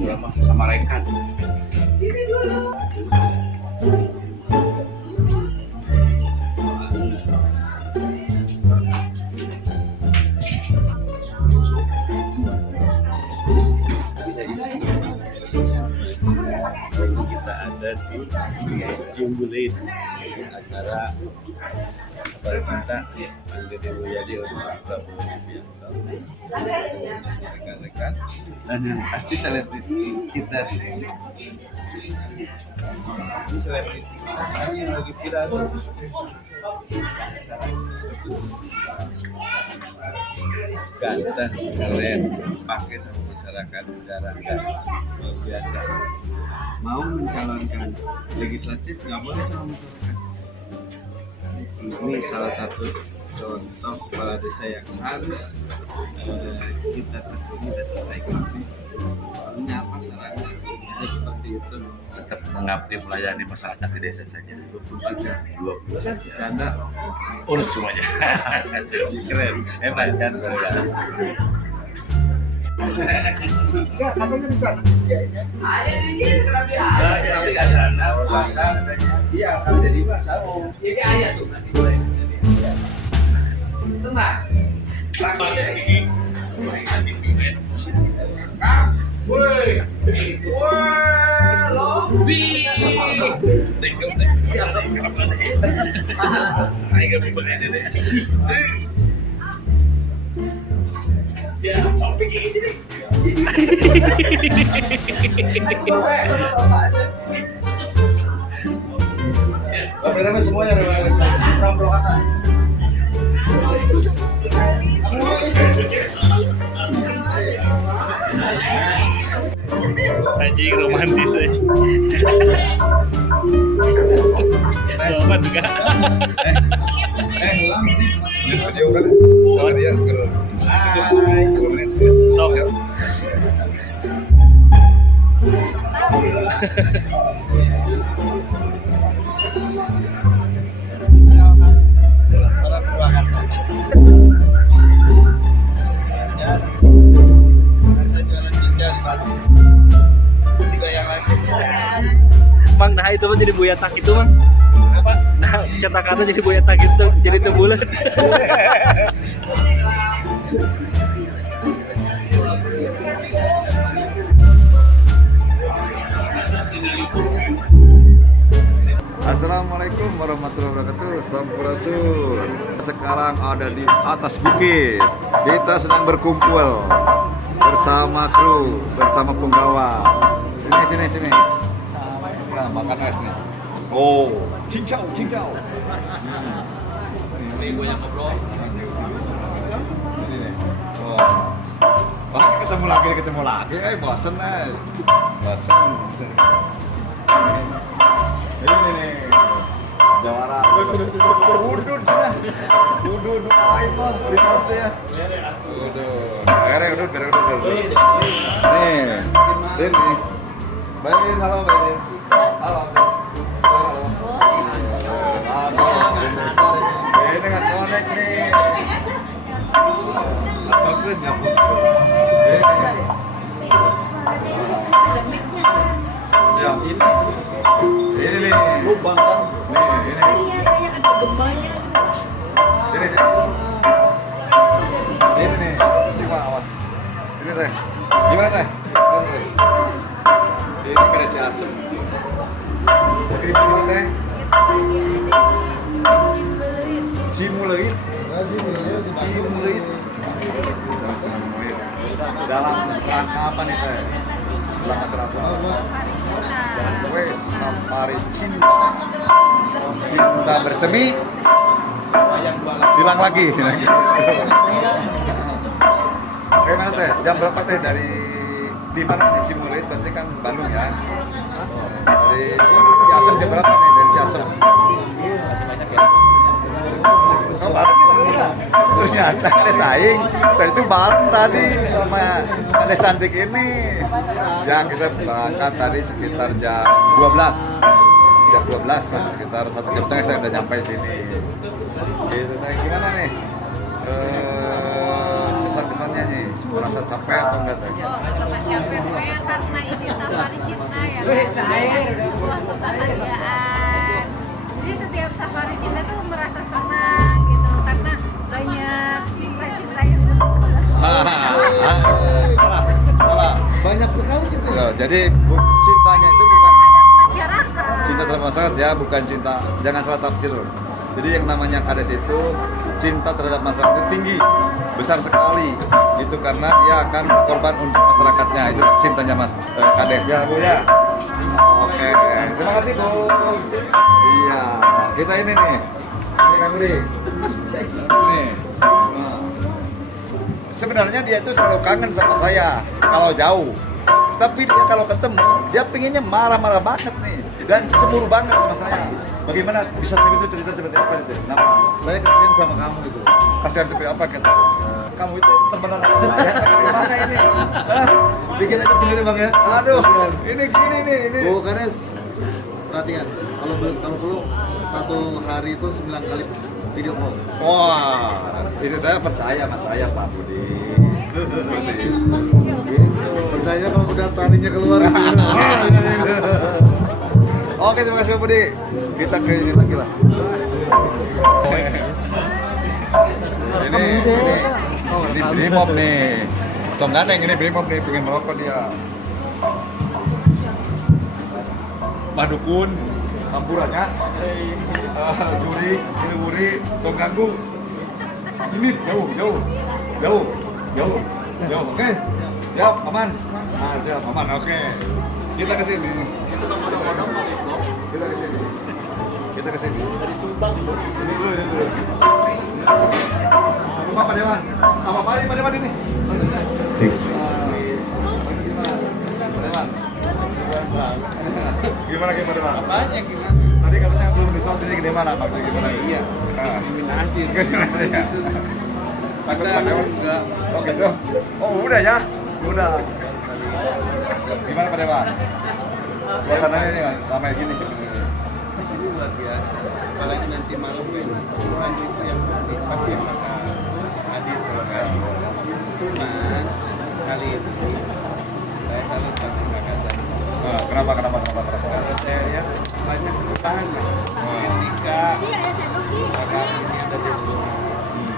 Berapa sama rekan. Kita ada di Ciumbulin, acara Sabar Cinta Gede Mulyadi untuk Prabowo Subianto, rekan-rekan dan yang pasti selebriti kita ini selebriti yang lagi viral. Ganteng, keren, pakai sama masyarakat secara luar biasa. Mau mencalonkan legislatif nggak boleh sama masyarakat. Ini salah satu contoh kepala desa yang harus kita tekuni dan kita ikuti. Menyapa masyarakat seperti itu, tetap mengabdi melayani masyarakat di desa saja 24 jam 20 saja karena urus semuanya. Keren, hebat kan? Enggak, katanya bisa. Iya, kalau jadi mas, ini ayah tuh nasi goreng. Itu mbak. Woi, lobby. Siap, topik ini deh. Kameramen semuanya ramblok kata. Anjing romantis aja. Sobat juga. Ulang sih. Video kan. Oh, dia keren. Sok. Mang, nah itu mah jadi buyatak itu mang. Apa? Nah, cetakannya jadi buyatak itu, jadi tembulan. Assalamualaikum warahmatullahi wabarakatuh. Sampurasun. Sekarang ada di atas bukit. Kita sedang berkumpul bersama kru, bersama penggawa. Sini. Nah, makan es nih. Oh, cincau. Ini gue yang ngobrol. Wah, ketemu lagi. Bosen. Ini nih, jawara. Udun sudah. Udun, ayo bang, remote ya. Udun. Nih, ini. Bayin, halo Bayin. Halo. Ini nggak connect nih. Bagus nyambung. Ya, ini nih. Lubang kan? Ini. Iya, ada gembanya. Sini. Ini nih. Coba awas. Ini teh. Gimana teh? Ini kerja asem. Kirim dulu teh. Cimuleut. Dalam rangka apa nih teh? Dalam acara apa? Wes, Sampari cinta bersemi hilang lagi. Gimana teh? Jam berapa teh dari di mana di Cimulit? Berarti kan Bandung ya. Dari Ciasem jam berapa nih dari Ciasem? Oh, bareng kita. Ternyata ada saing. Saya itu bareng tadi sama ada cantik ini. Yang kita berangkat tadi sekitar jam 12. Jam 12 lah, sekitar 1 jam setengah saya udah nyampe sini. Gitu, nah gimana nih? Pesan-pesannya nih? merasa capek atau enggak teh? Oh, sama capek pokoknya karena ini safari cinta ya. Sebuah kebahagiaan. Jadi setiap safari cinta tuh merasa senang gitu karena banyak cinta-cinta yang Salah. Banyak sekali gitu. Loh, jadi cintanya itu bukan terhadap masyarakat. cinta terhadap masyarakat ya, bukan cinta. Jangan salah tafsir. Jadi yang namanya kades itu cinta terhadap masyarakat itu tinggi, besar sekali. Itu karena dia akan korban untuk masyarakatnya. Itu cintanya Mas kades ya, Bu ya. Oke, terima kasih Bu. Iya, kita ini nih. Ini Kang Budi. Nih. Nah. Sebenarnya dia itu selalu kangen sama saya kalau jauh. Tapi dia kalau ketemu, dia pengennya marah-marah banget nih dan cemburu banget sama saya. Bagaimana bisa seperti itu, cerita seperti apa itu? Kenapa? Saya kasihan sama kamu gitu. Kasihan seperti apa kata? Kamu itu temenan sama saya, tapi gimana ini? Hah? Bikin aja sendiri Bang ya. Aduh, ini gini nih, ini. Bu Kades, perhatikan. Kalau perlu satu hari itu 9 kali video call. Wah, ini saya percaya sama saya Pak Budi. Percaya kalau udah tarinya keluar. Oke, terima kasih Pak Budi. Kita ke ini lagi lah. Ini Brimob nih. Tong gandeng ini Brimob nih, pengen merokok dia. Pak Dukun, Kampurannya, Juri, ini Wuri, Tong Ganggu. Ini jauh. Oke, siap, aman. Nah, siap, aman. Oke, kita ke sini. Kita ke sini. Dari Subang dulu. Ini dulu. Rumah Pak Dewan. Apa Pak Dewan ini? Gimana Dewan? Banyak gimana? Tadi katanya belum disoal ini gimana maksudnya gimana? Iya. Diskriminasi. Ya. Takut Pak Dewan? Enggak. Oh gitu. Oh udah ya. Udah. Gimana Pak Dewan? Suasananya ini ramai gini sih. Ini luar biasa. Apalagi nanti malam ini. Tuhan itu yang pasti akan hadir keluarga. Cuman kali ini saya salut sama kakak. Kenapa? Kalau saya lihat banyak perubahan ya. Ketika Iya, ya saya rugi. kakak ini ada di rumah.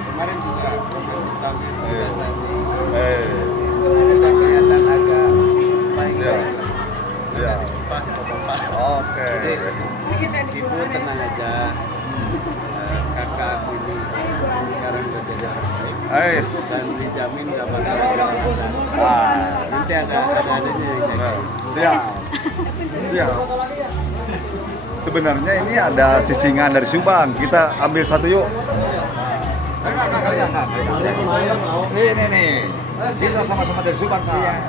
Kemarin juga program utama Iya. ada kelihatan agak baik. Siap. Oke. Ibu tenang aja. Kakak aku ini sekarang udah jadi orang baik Ais. dan dijamin gak bakal ada masalah. Wah. Nanti adanya yang jaga. Siap. Sebenarnya ini ada sisingan dari Subang. Kita ambil satu yuk. Ini nih. Kita sama-sama dari Subang kan.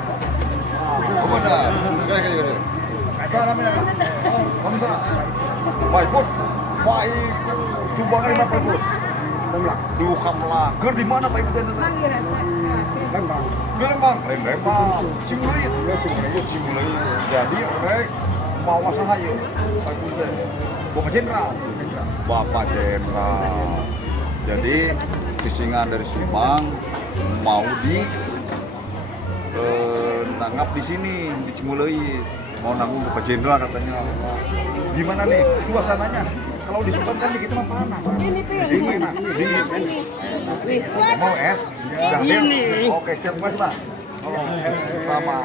Oh benar. Salam ya. Hamza. Baik pun. Baik. Subang ini apa pun? Duh kamlah. Ker di mana Pak Ibu tadi? Lembang. Cimuleuit. Jadi rek bawa sahayu. Bapak Jenderal. Bapak Jenderal. Jadi sisingan dari Subang mau nangap di sini di Cimuleuit. Mau nanggung Bapak Jenderal katanya. Gimana nih suasananya? Kalau di Subang kan kita mah panas. Ini tuh Di sini enak. Mau es? Ini. Oke, siap Mas, Pak. Sama.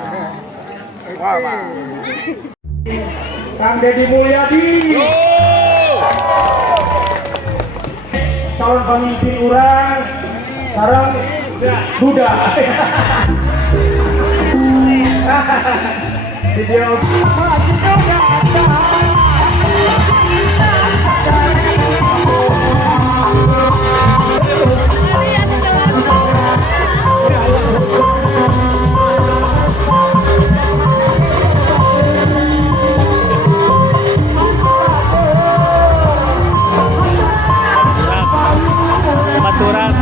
Kang Deddy Mulyadi, calon pemimpin urang, sarang Duda. Video. Baturan.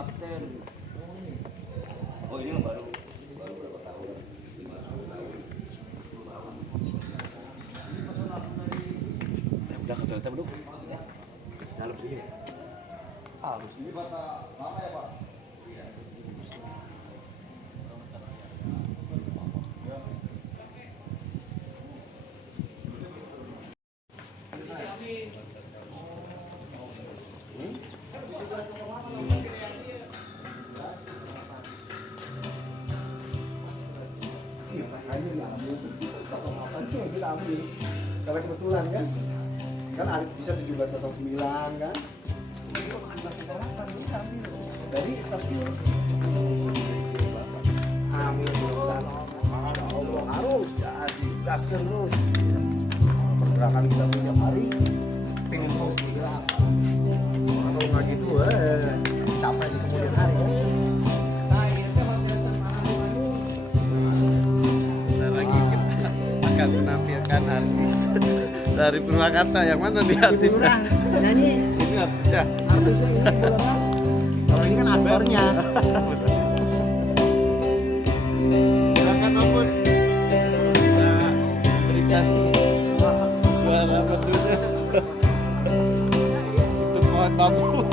Oh ini baru udah ke toilet belum? Dalam sini ya? Harus ini mama ya Pak? Karena kebetulan kan Arif bisa 1709 kan, dari tersius ambil Allah harus jadi gaskan terus pergerakan kita tiap hari pengen terus bergerak. Kalau nggak gitu sampai di kemudian hari kan. Lagi kita akan menampilkan artis dari Purwakarta. Yang mana nih artisnya? Nyanyi Ini artisnya. artisnya ini beneran. Kalau ini kan aktornya. Silakan Opun bisa berikan suara merdunya untuk pohon bambu.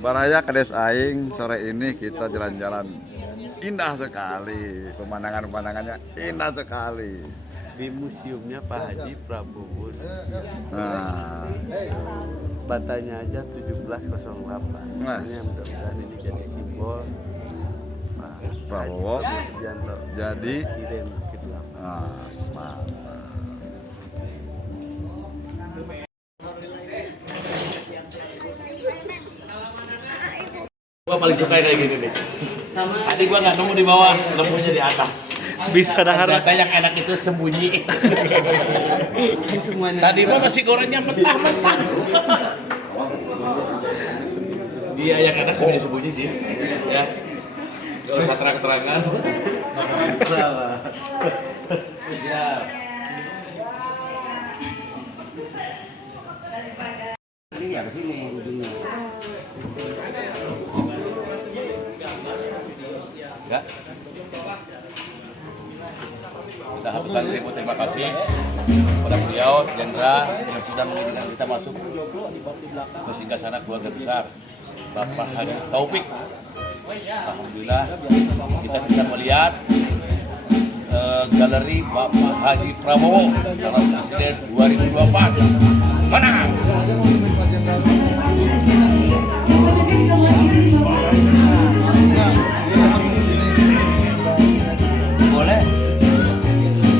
Baraya Kades Aing, sore ini kita jalan-jalan indah sekali, pemandangan-pemandangannya indah sekali. Di museumnya Pak Haji Prabowo. Nah, Batanya aja 1708. Nah. Ini mudah-mudahan ini jadi simbol Pak Prabowo Haji Subianto jadi Presiden ke-8. mantap. Gua paling suka kayak gini nih. Tadi gua nggak nemu di bawah, nemunya di atas. Bisa ternyata yang enak itu sembunyi. Tadi mah masih gorengnya mentah-mentah. Iya yang enak sembunyi-sembunyi sih. Ya. Gak usah terang-terangan. Salah. Siap. ini ya ke sini ujungnya. Enggak. Kita haturkan terima kasih kepada beliau, Jenderal yang sudah mengizinkan kita masuk ke singgasana keluarga besar Bapak Haji Taufik. Alhamdulillah kita bisa melihat galeri Bapak Haji Prabowo calon presiden 2024. Mana?